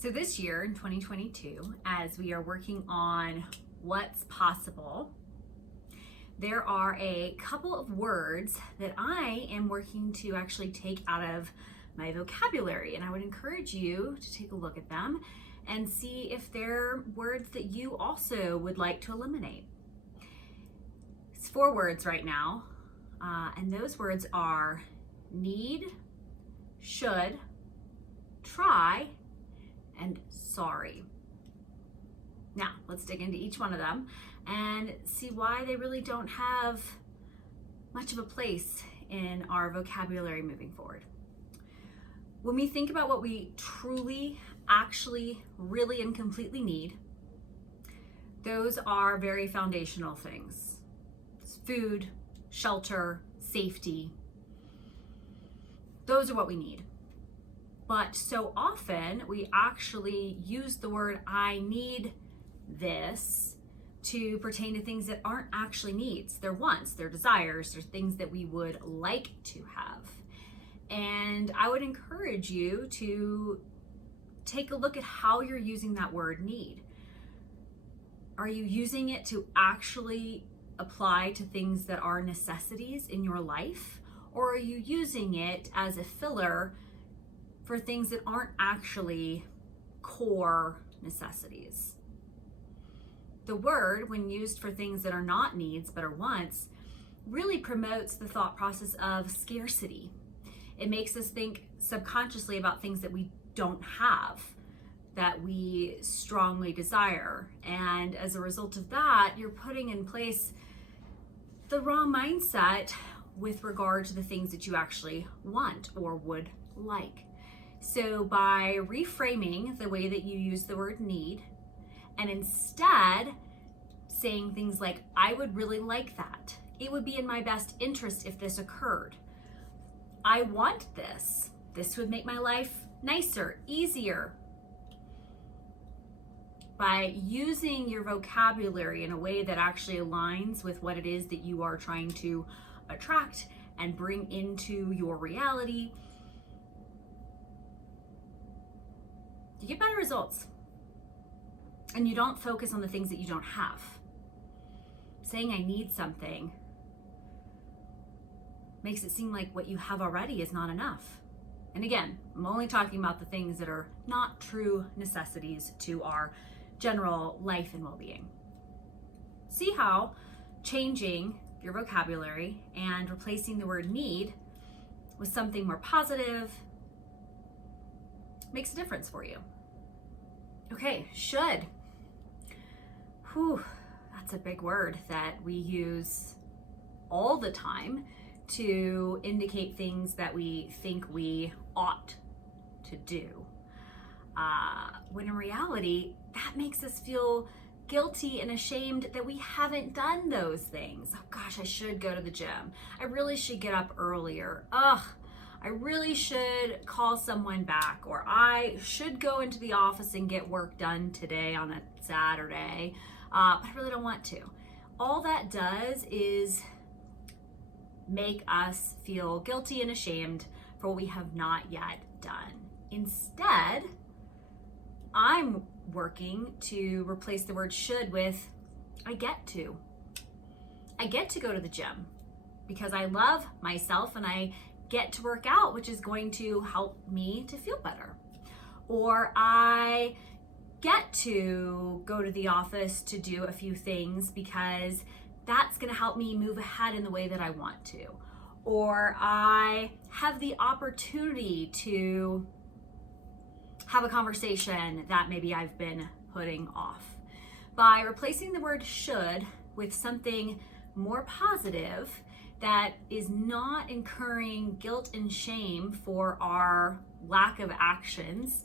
So this year in 2022, as we are working on what's possible, there are a couple of words that I am working to actually take out of my vocabulary, and I would encourage you to take a look at them and see if they're words that you also would like to eliminate. It's 4 words right now, and those words are need, should, try, and sorry. Now, let's dig into each one of them and see why they really don't have much of a place in our vocabulary moving forward. When we think about what we truly, actually, really, and completely need, those are very foundational things. It's food, shelter, safety. Those are what we need. But so often we actually use the word I need this to pertain to things that aren't actually needs. They're wants, they're desires, they're things that we would like to have. And I would encourage you to take a look at how you're using that word need. Are you using it to actually apply to things that are necessities in your life? Or are you using it as a filler for things that aren't actually core necessities? The word, when used for things that are not needs but are wants, really promotes the thought process of scarcity. It makes us think subconsciously about things that we don't have, that we strongly desire. And as a result of that, you're putting in place the wrong mindset with regard to the things that you actually want or would like. So by reframing the way that you use the word need, and instead saying things like, I would really like that. It would be in my best interest if this occurred. I want this. This would make my life nicer, easier. By using your vocabulary in a way that actually aligns with what it is that you are trying to attract and bring into your reality, you get better results. And you don't focus on the things that you don't have. Saying I need something makes it seem like what you have already is not enough. And again, I'm only talking about the things that are not true necessities to our general life and well-being. See how changing your vocabulary and replacing the word need with something more positive makes a difference for you. Okay, should. Whew, that's a big word that we use all the time to indicate things that we think we ought to do. When in reality, that makes us feel guilty and ashamed that we haven't done those things. Oh gosh, I should go to the gym. I really should get up earlier. I really should call someone back, or I should go into the office and get work done today on a Saturday, but I really don't want to. All that does is make us feel guilty and ashamed for what we have not yet done. Instead, I'm working to replace the word should with I get to. I get to go to the gym because I love myself and I get to work out, which is going to help me to feel better. Or I get to go to the office to do a few things because that's going to help me move ahead in the way that I want to. Or I have the opportunity to have a conversation that maybe I've been putting off. By replacing the word should with something more positive that is not incurring guilt and shame for our lack of actions,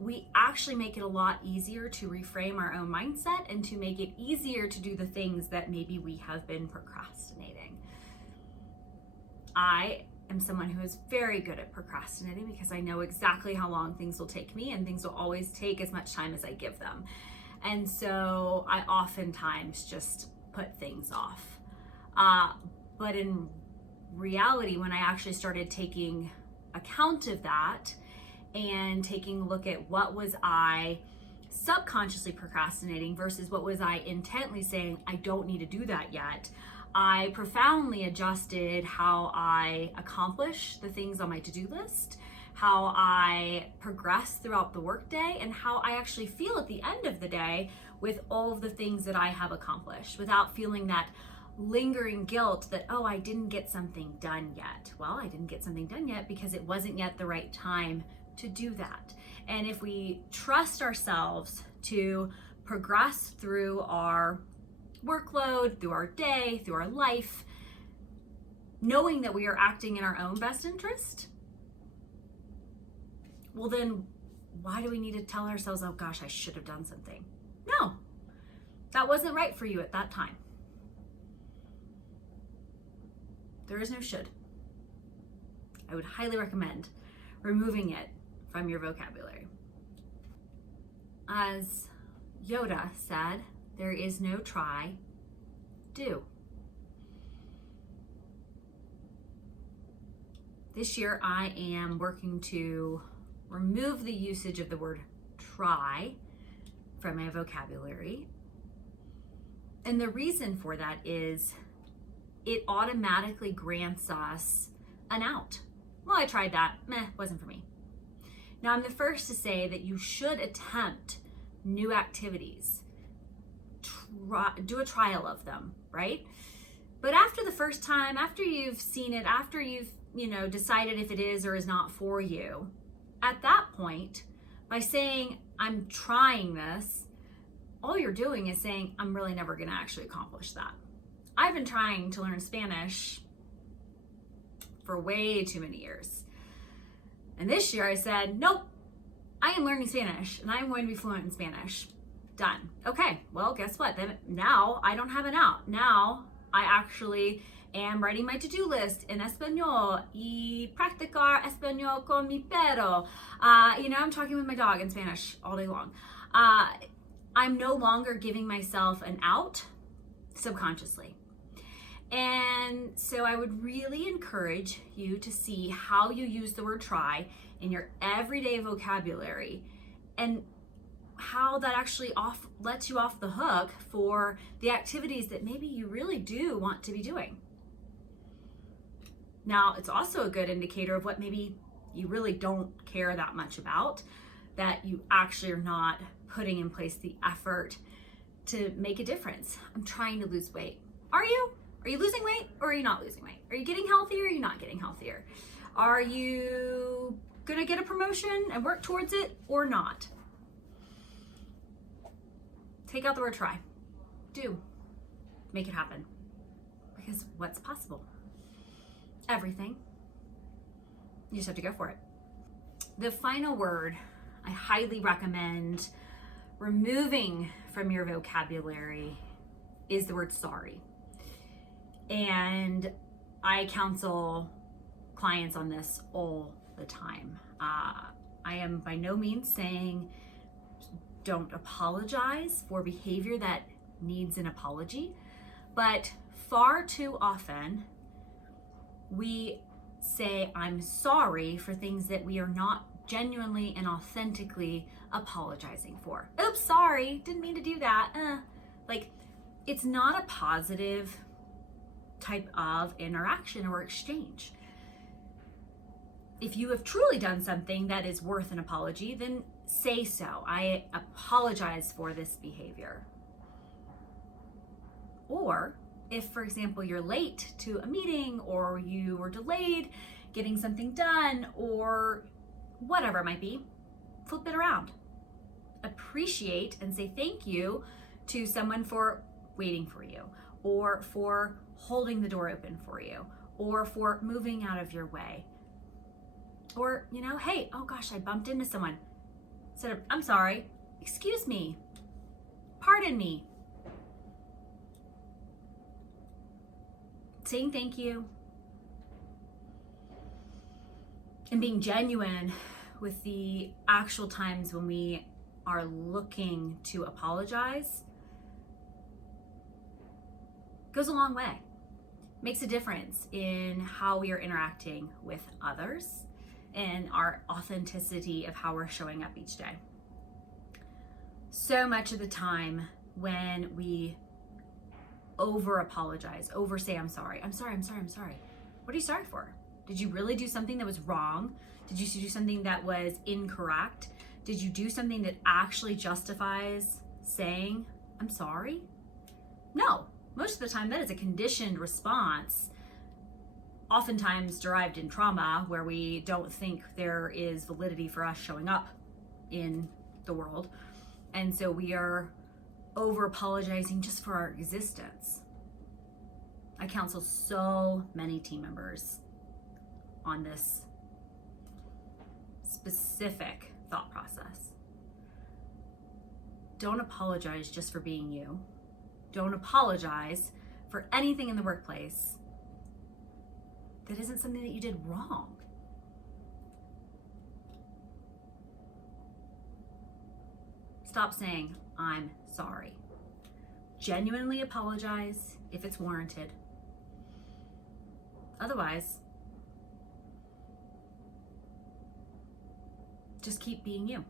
we actually make it a lot easier to reframe our own mindset and to make it easier to do the things that maybe we have been procrastinating. I am someone who is very good at procrastinating because I know exactly how long things will take me, and things will always take as much time as I give them. And so I oftentimes just put things off. But in reality, when I actually started taking account of that and taking a look at what was I subconsciously procrastinating versus what was I intently saying, I don't need to do that yet. I profoundly adjusted how I accomplish the things on my to-do list, how I progress throughout the workday, and how I actually feel at the end of the day with all of the things that I have accomplished without feeling that lingering guilt that, oh, I didn't get something done yet. Well, I didn't get something done yet because it wasn't yet the right time to do that. And if we trust ourselves to progress through our workload, through our day, through our life, knowing that we are acting in our own best interest, well then why do we need to tell ourselves, oh gosh, I should have done something? No, that wasn't right for you at that time. There is no should. I would highly recommend removing it from your vocabulary. As Yoda said, there is no try, do. This year I am working to remove the usage of the word try from my vocabulary. And the reason for that is it automatically grants us an out. Well, I tried that, wasn't for me. Now, I'm the first to say that you should attempt new activities. Do a trial of them, right? But after the first time, after you've seen it, after you've, decided if it is or is not for you, at that point, by saying, I'm trying this, all you're doing is saying, I'm really never going to actually accomplish that. I've been trying to learn Spanish for way too many years. And this year I said, nope, I am learning Spanish and I'm going to be fluent in Spanish. Done. Okay, well, guess what? Then now I don't have an out. Now I actually am writing my to-do list in Español y practicar español con mi perro. I'm talking with my dog in Spanish all day long. I'm no longer giving myself an out subconsciously. And so I would really encourage you to see how you use the word try in your everyday vocabulary and how that actually lets you off the hook for the activities that maybe you really do want to be doing. Now, it's also a good indicator of what maybe you really don't care that much about, that you actually are not putting in place the effort to make a difference. I'm trying to lose weight. Are you? Are you losing weight or are you not losing weight? Are you getting healthier or are you not getting healthier? Are you gonna get a promotion and work towards it or not? Take out the word try. Do. Make it happen. Because what's possible? Everything. You just have to go for it. The final word I highly recommend removing from your vocabulary is the word sorry. And I counsel clients on this all the time. I am by no means saying don't apologize for behavior that needs an apology, but far too often we say I'm sorry for things that we are not genuinely and authentically apologizing for. Oops, sorry, didn't mean to do that. It's not a positive type of interaction or exchange. If you have truly done something that is worth an apology, then say so. I apologize for this behavior. Or if, for example, you're late to a meeting or you were delayed getting something done or whatever it might be, flip it around. Appreciate and say thank you to someone for waiting for you, or for holding the door open for you, or for moving out of your way. Or, hey, oh gosh, I bumped into someone. Instead of, I'm sorry, excuse me, pardon me. Saying thank you and being genuine with the actual times when we are looking to apologize goes a long way. Makes a difference in how we are interacting with others in our authenticity of how we're showing up each day. So much of the time when we over apologize, over say, I'm sorry. What are you sorry for? Did you really do something that was wrong? Did you do something that was incorrect? Did you do something that actually justifies saying, I'm sorry? No, most of the time that is a conditioned response, oftentimes derived in trauma, where we don't think there is validity for us showing up in the world. And so we are over apologizing just for our existence. I counsel so many team members on this specific thought process. Don't apologize just for being you. Don't apologize for anything in the workplace that isn't something that you did wrong. Stop saying, I'm sorry. Genuinely apologize if it's warranted. Otherwise, just keep being you.